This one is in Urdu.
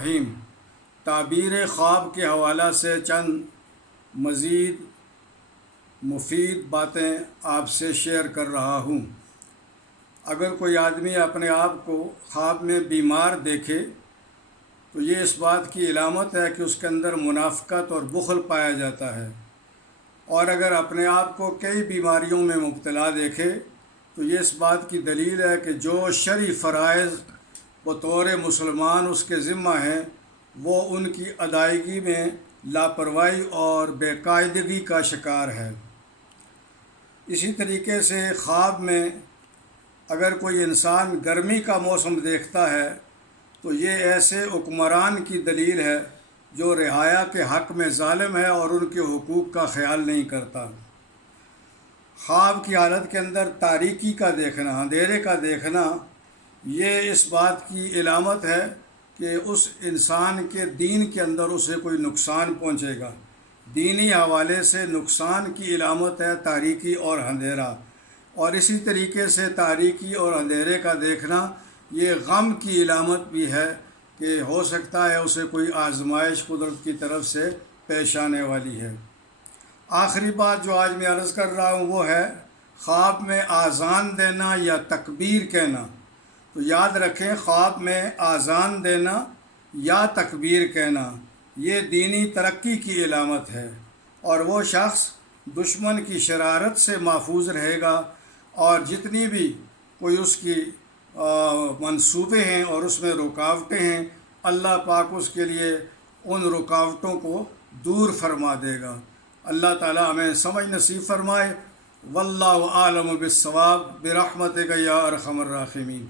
الرحیم۔ تعبیر خواب کے حوالہ سے چند مزید مفید باتیں آپ سے شیئر کر رہا ہوں۔ اگر کوئی آدمی اپنے آپ کو خواب میں بیمار دیکھے تو یہ اس بات کی علامت ہے کہ اس کے اندر منافقت اور بخل پایا جاتا ہے، اور اگر اپنے آپ کو کئی بیماریوں میں مبتلا دیکھے تو یہ اس بات کی دلیل ہے کہ جو شرعی فرائض بطور مسلمان اس کے ذمہ ہیں وہ ان کی ادائیگی میں لاپرواہی اور بے قاعدگی کا شکار ہے۔ اسی طریقے سے خواب میں اگر کوئی انسان گرمی کا موسم دیکھتا ہے تو یہ ایسے حکمران کی دلیل ہے جو رعایا کے حق میں ظالم ہے اور ان کے حقوق کا خیال نہیں کرتا۔ خواب کی حالت کے اندر تاریکی کا دیکھنا، اندھیرے کا دیکھنا، یہ اس بات کی علامت ہے کہ اس انسان کے دین کے اندر اسے کوئی نقصان پہنچے گا۔ دینی حوالے سے نقصان کی علامت ہے تاریکی اور اندھیرا، اور اسی طریقے سے تاریکی اور اندھیرے کا دیکھنا یہ غم کی علامت بھی ہے کہ ہو سکتا ہے اسے کوئی آزمائش قدرت کی طرف سے پیش آنے والی ہے۔ آخری بات جو آج میں عرض کر رہا ہوں وہ ہے خواب میں اذان دینا یا تکبیر کہنا۔ تو یاد رکھیں، خواب میں اذان دینا یا تکبیر کہنا یہ دینی ترقی کی علامت ہے، اور وہ شخص دشمن کی شرارت سے محفوظ رہے گا، اور جتنی بھی کوئی اس کی منصوبے ہیں اور اس میں رکاوٹیں ہیں، اللہ پاک اس کے لیے ان رکاوٹوں کو دور فرما دے گا۔ اللہ تعالی ہمیں سمجھ نصیب فرمائے۔ واللہ عالم بالصواب برحمتک یا ارحم الراحمین۔